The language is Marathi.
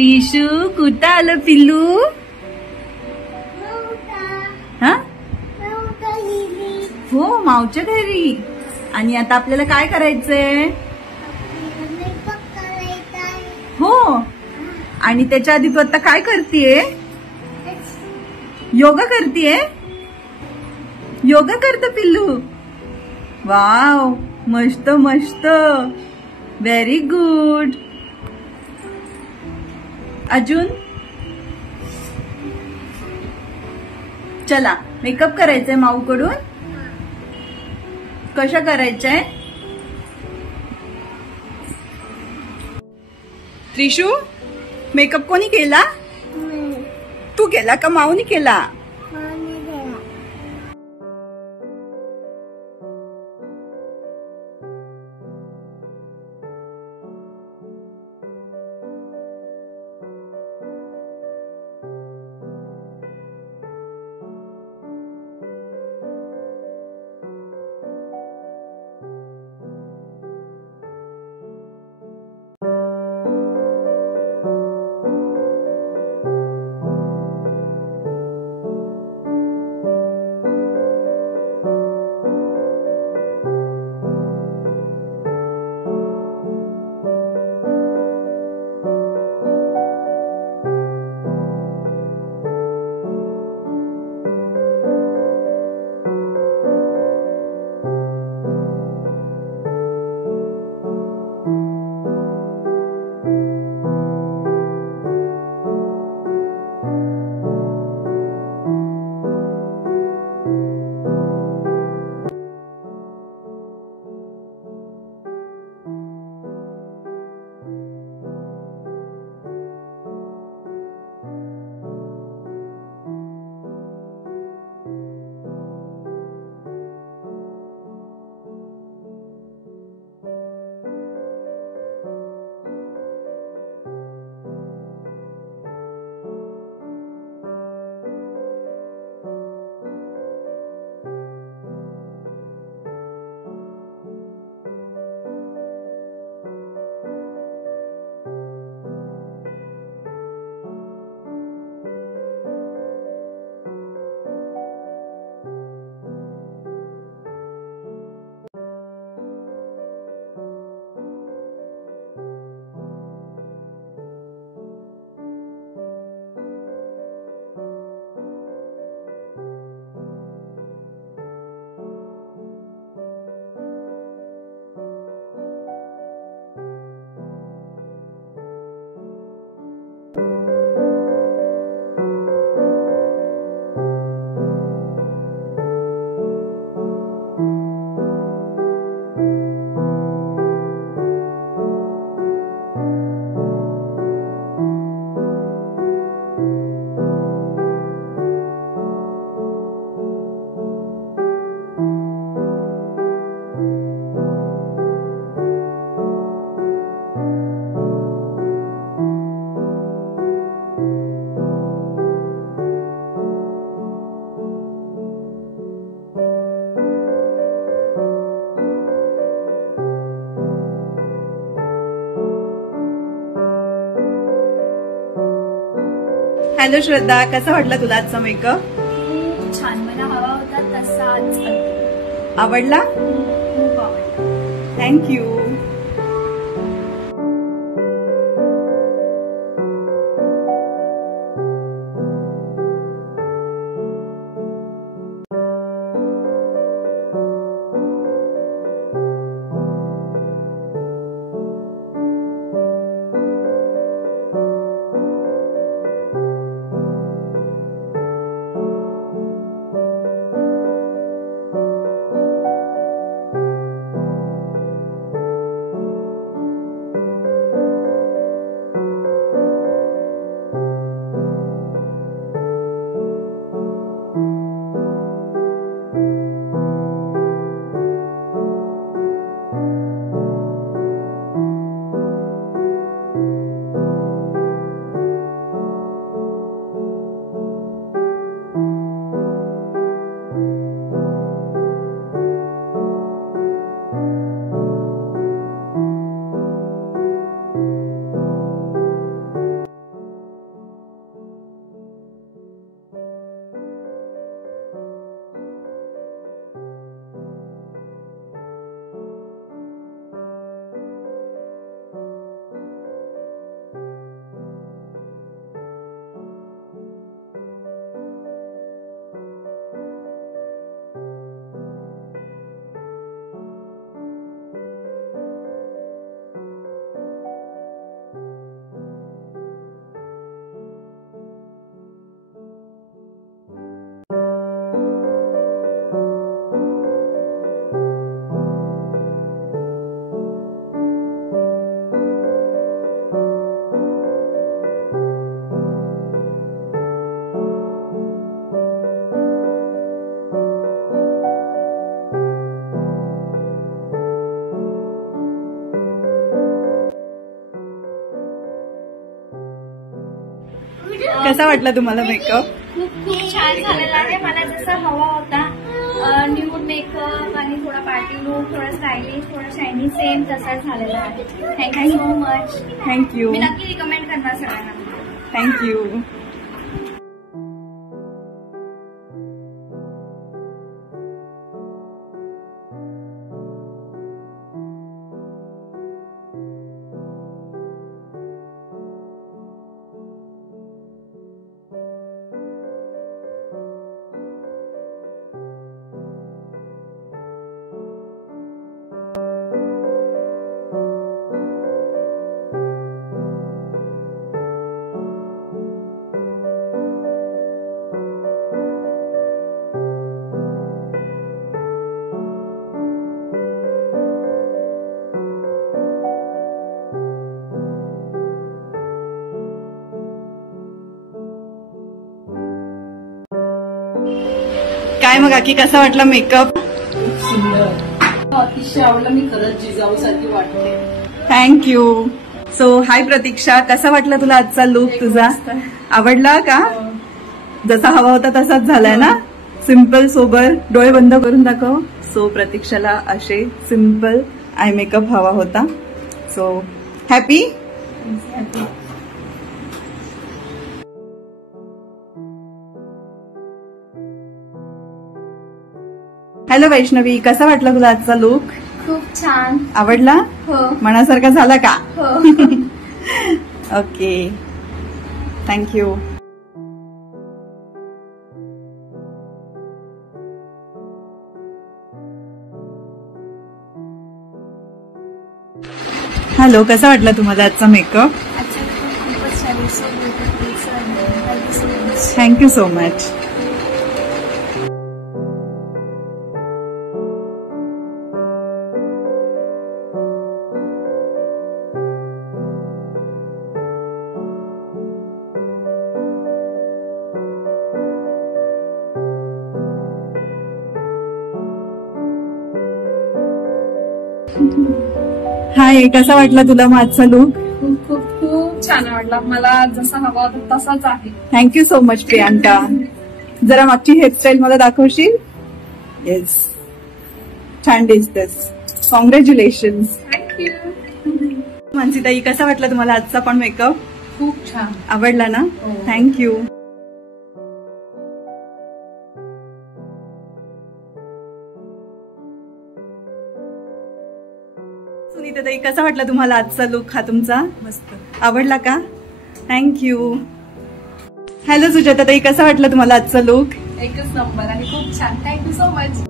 त्रिशू कुठं आलं पिल्लू? हा हो मावच्या घरी. आणि आता आपल्याला काय करायचंय? हो. आणि त्याच्या आधी तू आता काय करतेय? योगा करतेय? योगा करत पिल्लू? वाव मस्त मस्त व्हेरी गुड. अजून चला मेकअप करायचंय माऊ कडून. कशा करायचंय? त्रिशू मेकअप कोणी केला? तू केला का माऊनी केला? हॅलो श्रद्धा, कसा वाटला तुला आजचा मेकअप? छान, मला हवा होता तसाच. आवडला? खूप आवडला. थँक्यू. कसा वाटला तुम्हाला मेकअप? खूप छान झालेला आहे. मला जसा हवा होता न्यूड मेकअप आणि थोडा पार्टी लुक, थोडा स्टायलिश, थोडा शायनी, सेम तसाच झालेला आहे. Thank you so much. थँक्यू. मी नक्की रिकमेंड करणार सगळ्यांना. थँक्यू. काय मग काकी, कसा वाटला मेकअप? सुंदर, अतिशय आवडला. मी खरंच जिजाऊ सारखी वाटते. थँक्यू. सो हाय प्रतीक्षा, कसा वाटला तुला आजचा लुक? तुझा आवडला का? जसा हवा होता तसाच झालाय ना? Simple sober. डोळे बंद करून दाखव. सो प्रतीक्षाला असे सिम्पल आय मेकअप हवा होता. So happy. हॅलो वैष्णवी, कसा वाटला तुला आजचा लुक? खूप छान. आवडला? हो मनासारखा झाला का? हो. Okay, thank you. हॅलो, कसा वाटला तुम्हाला आजचा मेकअप? अच्छा, खूपच छान. Thank you so much. हाय, कसा वाटला तुला माझा लुक? खूप खूप खूप छान वाटला. मला जसा हवा होता तसाच आहे. Thank you so much Priyanka. जरा मागची हेअरस्टाईल मला दाखवशील? येस, छान दिसतेस. कॉंग्रॅच्युलेशन्स. थँक्यू. मानसीताई, कसा वाटला तुम्हाला आजचा पण मेकअप? खूप छान. आवडला ना? हो. थँक्यू. सुनीताताई, कसा वाटला तुम्हाला आजचा लुक हा तुमचा? मस्त. आवडला का? थँक्यू. हॅलो सुजाताताई, कसा वाटला तुम्हाला आजचा लुक? एकच नंबर आणि खूप छान. Thank you so much.